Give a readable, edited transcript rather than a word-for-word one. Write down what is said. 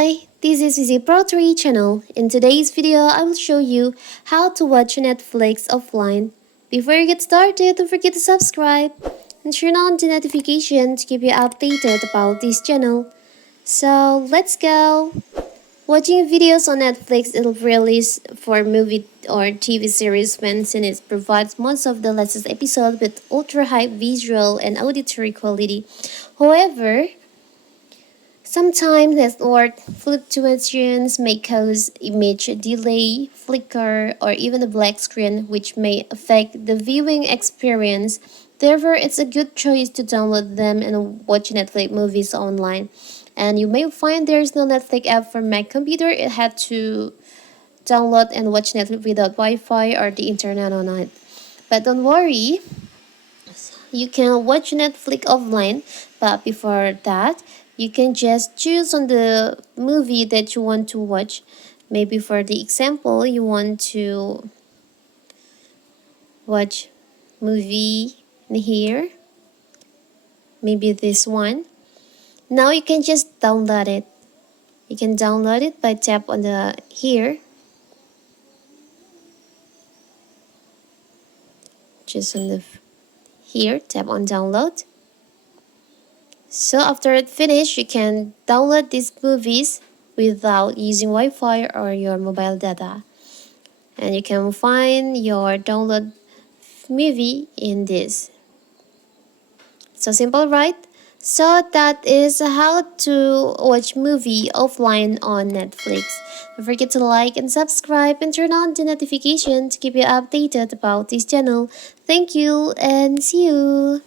Hi, this is Easy Pro 3 channel. In today's video, I will show you how to watch Netflix offline. Before you get started, don't forget to subscribe and turn on the notification to keep you updated about this channel. So let's go! Watching videos on Netflix is really for movie or TV series fans, and it provides most of the latest episodes with ultra high visual and auditory quality. However, sometimes network fluctuations may cause image delay, flicker, or even a black screen, which may affect the viewing experience. Therefore, it's a good choice to download them and watch Netflix movies online. And you may find there's no Netflix app for Mac computer. It had to download and watch Netflix without Wi-Fi or the internet on it. But don't worry, you can watch Netflix offline, but before that, you can just choose on the movie that you want to watch. Maybe for the example, you want to watch movie in here, maybe this one. Now you can just download it. You can download it by tap on the here, just on the here, tap on download. So after it finished, you can download these movies without using Wi-Fi or your mobile data. And you can find your download movie in this. So simple, right? So that is how to watch movie offline on Netflix. Don't forget to like and subscribe and turn on the notification to keep you updated about this channel. Thank you and see you.